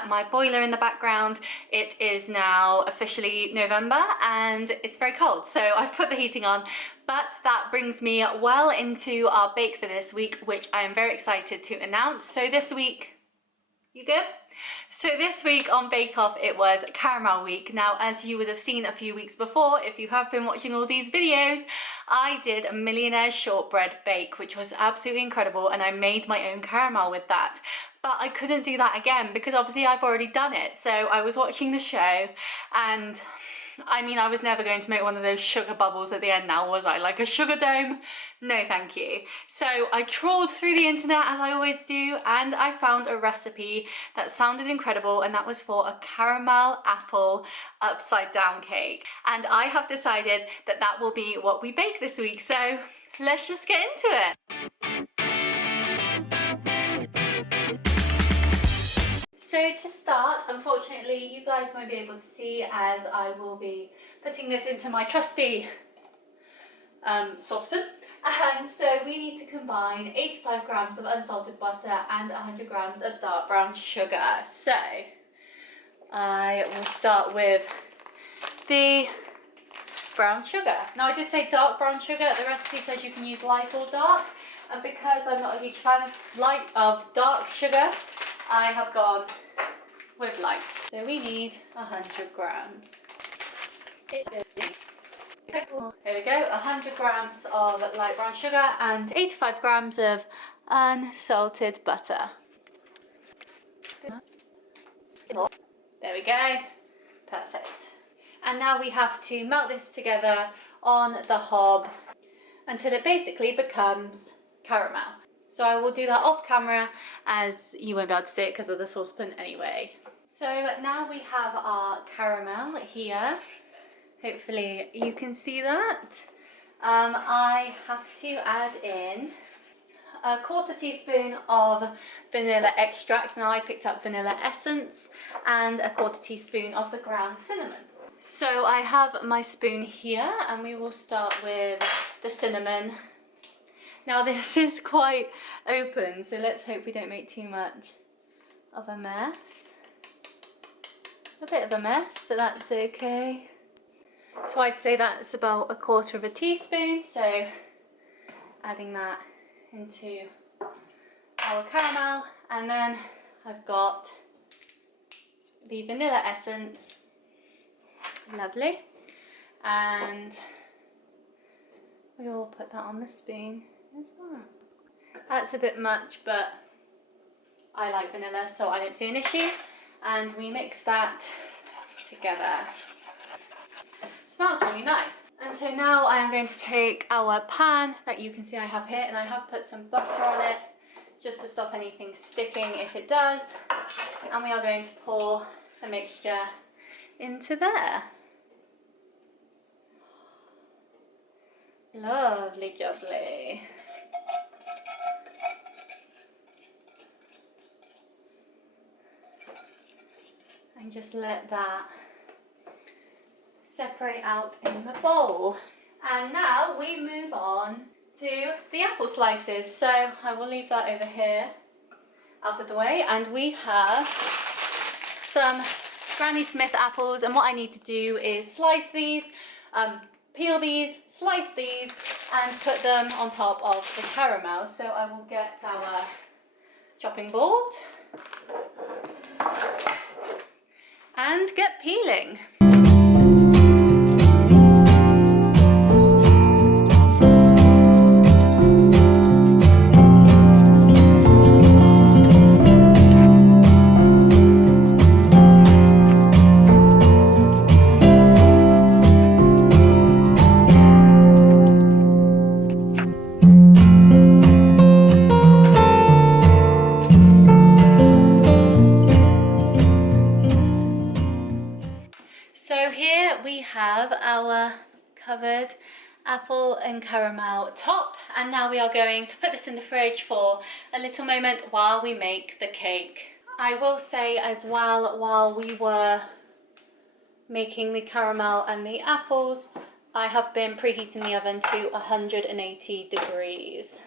at my boiler in the background. It is now officially November and it's very cold, so I've put the heating on. But that brings me well into our bake for this week, which I am very excited to announce. So this week, you good? So this week on Bake Off, it was caramel week. Now, as you would have seen a few weeks before, if you have been watching all these videos, I did a millionaire shortbread bake, which was absolutely incredible, and I made my own caramel with that. But I couldn't do that again because obviously I've already done it. So I was watching the show and I mean, I was never going to make one of those sugar bubbles at the end now, was I? Like a sugar dome? No, thank you. So I trawled through the internet as I always do, and I found a recipe that sounded incredible, and that was for a caramel apple upside down cake. And I have decided that that will be what we bake this week. So let's just get into it. So to start, unfortunately, you guys won't be able to see as I will be putting this into my trusty saucepan. And so we need to combine 85 grams of unsalted butter and 100 grams of dark brown sugar. So I will start with the brown sugar. Now I did say dark brown sugar, the recipe says you can use light or dark. And because I'm not a huge fan of dark sugar, I have gone with light. So we need 100 grams. There we go, 100 grams of light brown sugar and 85 grams of unsalted butter. There we go, perfect. And now we have to melt this together on the hob until it basically becomes caramel. So I will do that off camera as you won't be able to see it because of the saucepan anyway. So now we have our caramel here. Hopefully you can see that. I have to add in a 1/4 teaspoon of vanilla extract. Now I picked up vanilla essence and a 1/4 teaspoon of the ground cinnamon. So I have my spoon here and we will start with the cinnamon. Now this is quite open, so let's hope we don't make too much of a mess. A bit of a mess, but that's okay. So I'd say that's about 1/4 teaspoon, so adding that into our caramel. And then I've got the vanilla essence, lovely. And we will put that on the spoon as well. That's a bit much, but I like vanilla, so I don't see an issue. And we mix that together. Smells really nice. And so now I am going to take our pan that you can see I have here, and I have put some butter on it just to stop anything sticking if it does. And we are going to pour the mixture into there. Lovely jubbly. And just let that separate out in the bowl. And now we move on to the apple slices. So I will leave that over here out of the way, and we have some Granny Smith apples, and what I need to do is slice these, peel these, slice these, and put them on top of the caramel. So I will get our chopping board and get peeling. Have our covered apple and caramel top, and now we are going to put this in the fridge for a little moment while we make the cake. I will say as well, while we were making the caramel and the apples, I have been preheating the oven to 180 degrees.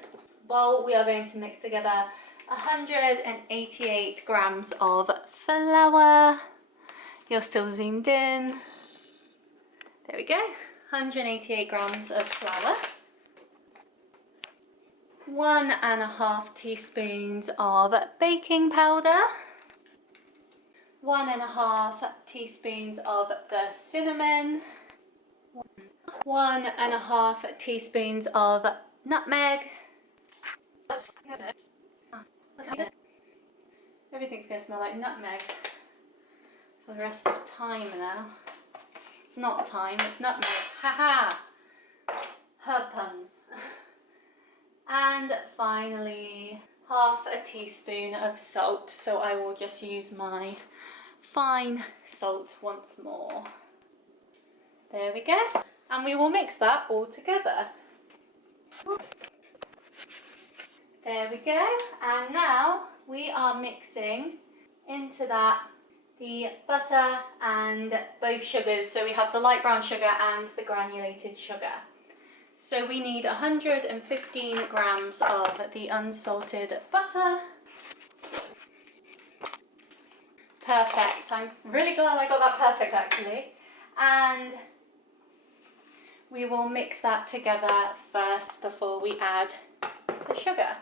While we are going to mix together 188 grams of flour. You're still zoomed in. There we go. 188 grams of flour. 1.5 teaspoons of baking powder. 1.5 teaspoons of the cinnamon. 1.5 teaspoons of nutmeg. Everything's going to smell like nutmeg for the rest of time now. It's not thyme, it's nutmeg. Haha! Herb puns. And finally, half a teaspoon of salt. So I will just use my fine salt once more. There we go. And we will mix that all together. There we go. And now we are mixing into that the butter and both sugars. So we have the light brown sugar and the granulated sugar. So we need 115 grams of the unsalted butter. Perfect. I'm really glad I got that perfect actually. And we will mix that together first before we add the sugar.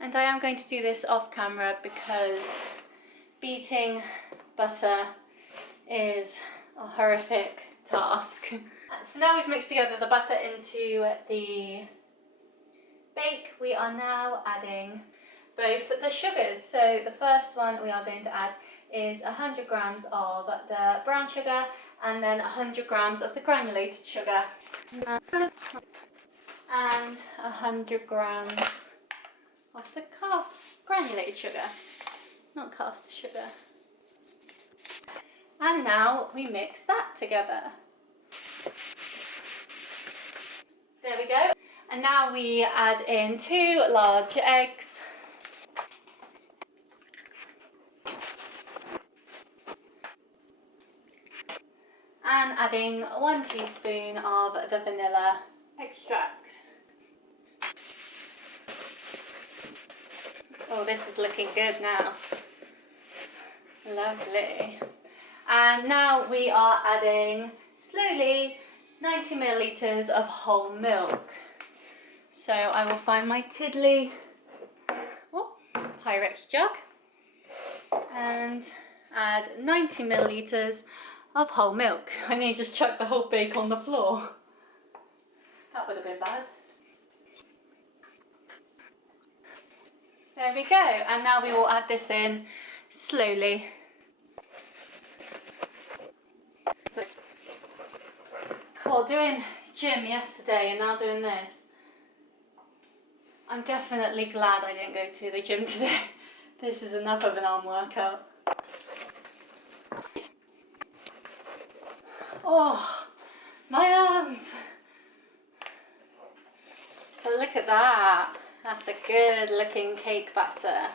And I am going to do this off camera because beating butter is a horrific task. So now we've mixed together the butter into the bake, we are now adding both the sugars. So the first one we are going to add is 100 grams of the brown sugar and then 100 grams of the granulated sugar and 100 grams of the granulated sugar, not caster sugar. And now we mix that together. There we go. And now we add in 2 large eggs. And adding 1 teaspoon of the vanilla extract. Oh, this is looking good now. Lovely. And now we are adding slowly 90 millilitres of whole milk. So I will find my tiddly Pyrex jug and add 90 millilitres of whole milk. I need to just chuck the whole bake on the floor. That would have been bad. There we go. And now we will add this in slowly. Cool, doing gym yesterday and now doing this. I'm definitely glad I didn't go to the gym today. This is enough of an arm workout. Oh, my arms. But look at that. That's a good looking cake batter.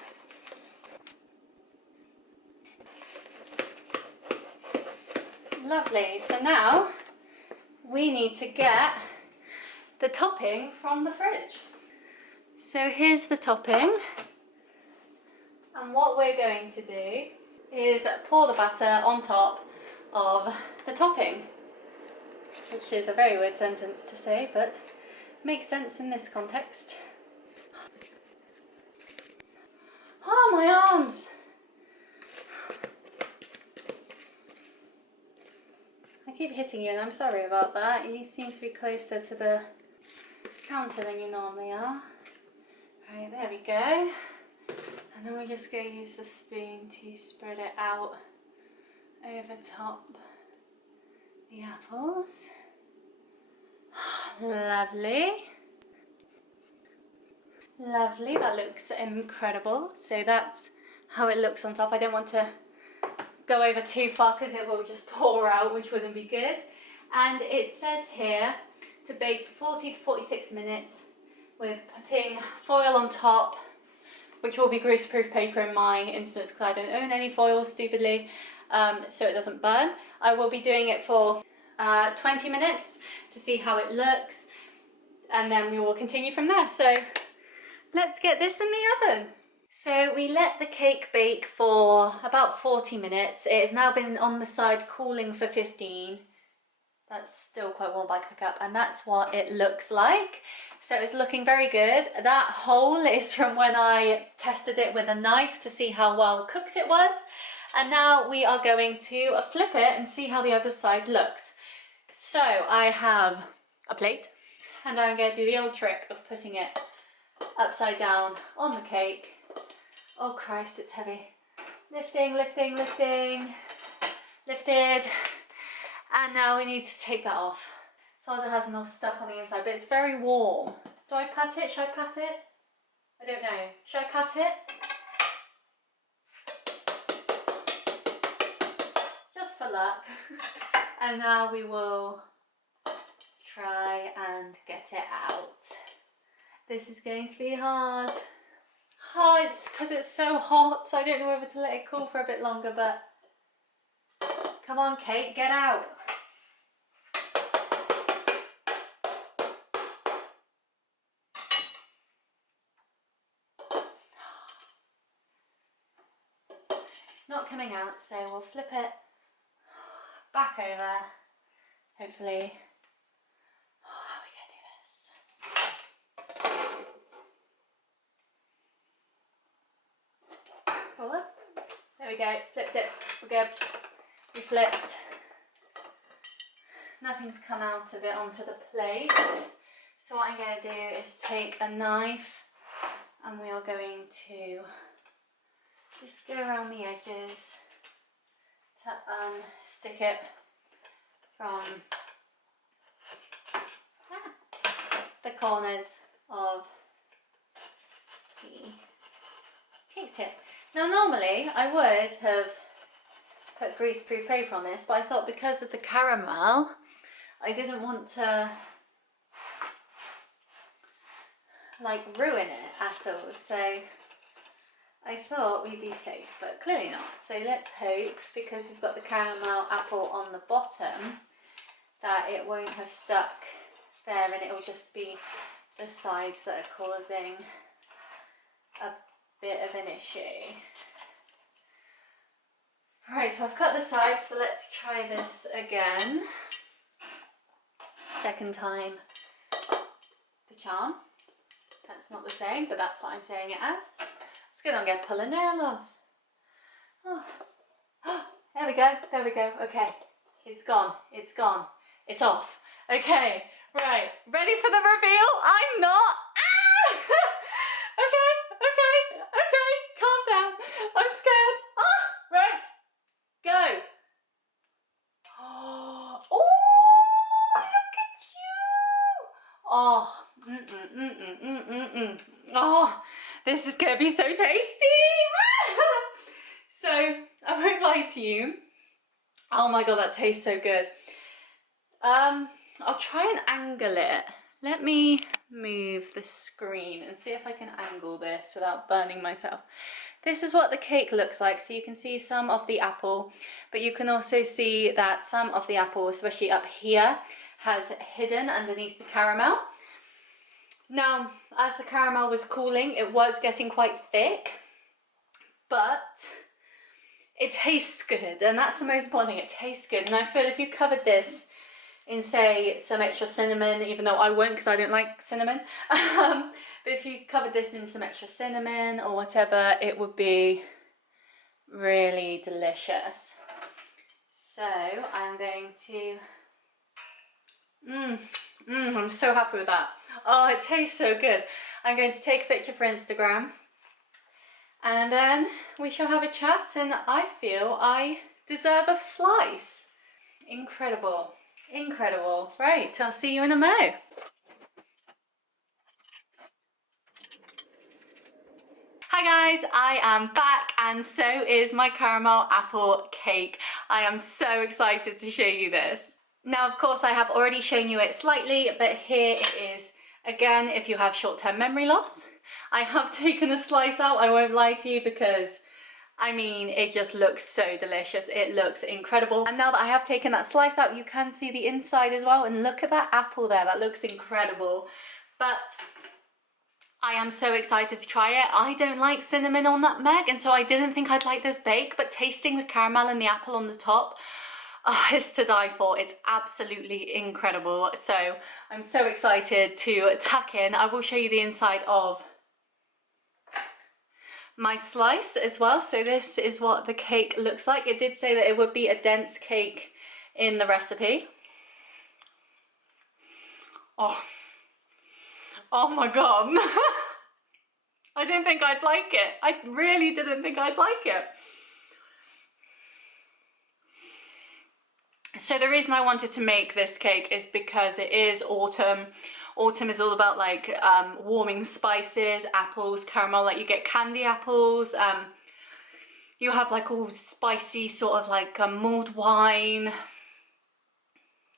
Lovely. So now we need to get the topping from the fridge. So here's the topping. And what we're going to do is pour the batter on top of the topping, which is a very weird sentence to say, but makes sense in this context. Oh, my arms! I keep hitting you and I'm sorry about that. You seem to be closer to the counter than you normally are. Right, there we go. And then we're just going to use the spoon to spread it out over top the apples. Lovely. Lovely, that looks incredible. So that's how it looks on top. I don't want to go over too far because it will just pour out, which wouldn't be good. And it says here to bake for 40 to 46 minutes with putting foil on top, which will be greaseproof paper in my instance because I don't own any foil, stupidly, so it doesn't burn. I will be doing it for 20 minutes to see how it looks, and then we will continue from there. So let's get this in the oven. So we let the cake bake for about 40 minutes. It has now been on the side cooling for 15. That's still quite warm by pickup, and that's what it looks like. So it's looking very good. That hole is from when I tested it with a knife to see how well cooked it was. And now we are going to flip it and see how the other side looks. So I have a plate, and I'm going to do the old trick of putting it upside down on the cake. Oh Christ, it's heavy. Lifting, lifting, lifting, lifted. And now we need to take that off. So it hasn't all stuck on the inside, but it's very warm. Do I pat it? Should I pat it? I don't know. Should I pat it? Just for luck. And now we will try and get it out. This is going to be hard. Oh, it's because it's so hot. I don't know whether to let it cool for a bit longer, but come on, cake, get out. It's not coming out, so we'll flip it back over, hopefully. Oh, how are we going to do this? Pull it. There we go, flipped it, we're good. We flipped. Nothing's come out of it onto the plate. So what I'm going to do is take a knife, and we are going to just go around the edges to unstick it from the corners of the cake tip. Now normally I would have put greaseproof paper on this, but I thought because of the caramel I didn't want to like ruin it at all, so I thought we'd be safe, but clearly not. So let's hope, because we've got the caramel apple on the bottom, that it won't have stuck there and it will just be the sides that are causing a bit of an issue. Right, so I've cut the sides, so let's try this again. Second time the charm. That's not the same, but that's what I'm saying it as. It's good, I'm going to pull a nail off. Oh. There we go, there we go. Okay, it's gone, it's gone, it's off. Okay, right, ready for the reveal? I'm not. Ah! Okay, calm down. I'm scared. Ah, right, go. Oh, look at you. Oh, Oh, this is going to be so tasty. So, I won't lie to you. Oh my god, that tastes so good. I'll try and angle it. Let me move the screen and see if I can angle this without burning myself. This is what the cake looks like. So you can see some of the apple, but you can also see that some of the apple, especially up here, has hidden underneath the caramel. Now, as the caramel was cooling, it was getting quite thick, but it tastes good, and that's the most important thing. It tastes good, and I feel if you covered this in, say, some extra cinnamon, even though I won't because I don't like cinnamon, but if you covered this in some extra cinnamon or whatever, it would be really delicious. So I'm going to, I'm so happy with that. Oh, it tastes so good. I'm going to take a picture for Instagram, and then we shall have a chat, and I feel I deserve a slice. Incredible. Incredible. Right, I'll see you in a mo. Hi guys, I am back, and so is my caramel apple cake. I am so excited to show you this. Now, of course, I have already shown you it slightly, but here it is. Again, if you have short-term memory loss, I have taken a slice out, I won't lie to you, because I mean, it just looks so delicious. It looks incredible. And now that I have taken that slice out, you can see the inside as well. And look at that apple there. That looks incredible. But I am so excited to try it. I don't like cinnamon or nutmeg, and so I didn't think I'd like this bake, but tasting the caramel and the apple on the top, it's to die for. It's absolutely incredible. So I'm so excited to tuck in. I will show you the inside of my slice as well. So this is what the cake looks like. It did say that it would be a dense cake in the recipe. Oh my god. I didn't think I'd like it. I really didn't think I'd like it. So the reason I wanted to make this cake is because it is autumn. Autumn is all about like warming spices, apples, caramel, like you get candy apples. You have like all spicy sort of like mulled wine.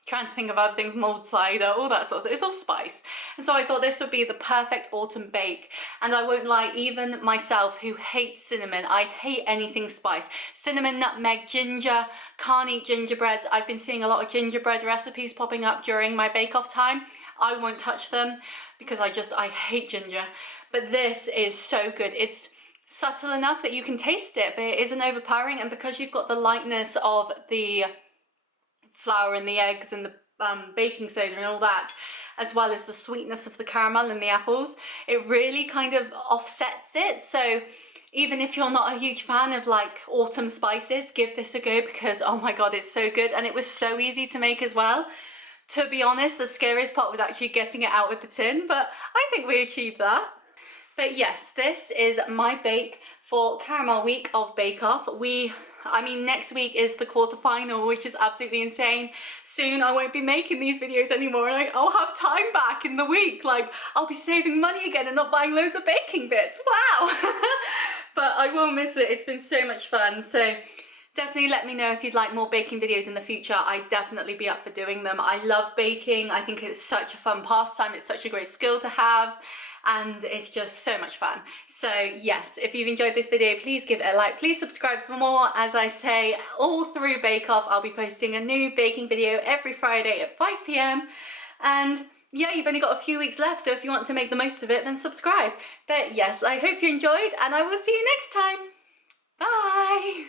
Trying to think of other things, mulled cider, all that sort of stuff. It's all spice. And so I thought this would be the perfect autumn bake. And I won't lie, even myself who hates cinnamon, I hate anything spice. Cinnamon, nutmeg, ginger, can't eat gingerbread. I've been seeing a lot of gingerbread recipes popping up during my bake-off time. I won't touch them because I hate ginger. But this is so good. It's subtle enough that you can taste it, but it isn't overpowering. And because you've got the lightness of the flour and the eggs and the baking soda and all that, as well as the sweetness of the caramel and the apples, it really kind of offsets it. So even if you're not a huge fan of like autumn spices, give this a go because oh my god, it's so good. And it was so easy to make as well. To be honest, the scariest part was actually getting it out of the tin, but I think we achieved that. But yes, this is my bake for Caramel Week of Bake Off. I mean, next week is the quarterfinal, which is absolutely insane. Soon I won't be making these videos anymore and I'll have time back in the week. Like, I'll be saving money again and not buying loads of baking bits. Wow! But I will miss it. It's been so much fun. So definitely let me know if you'd like more baking videos in the future. I'd definitely be up for doing them. I love baking. I think it's such a fun pastime. It's such a great skill to have. And it's just so much fun. So yes, if you've enjoyed this video, please give it a like. Please subscribe for more. As I say, all through Bake Off, I'll be posting a new baking video every Friday at 5 p.m. And yeah, you've only got a few weeks left, so if you want to make the most of it, then subscribe. But yes, I hope you enjoyed, and I will see you next time. Bye!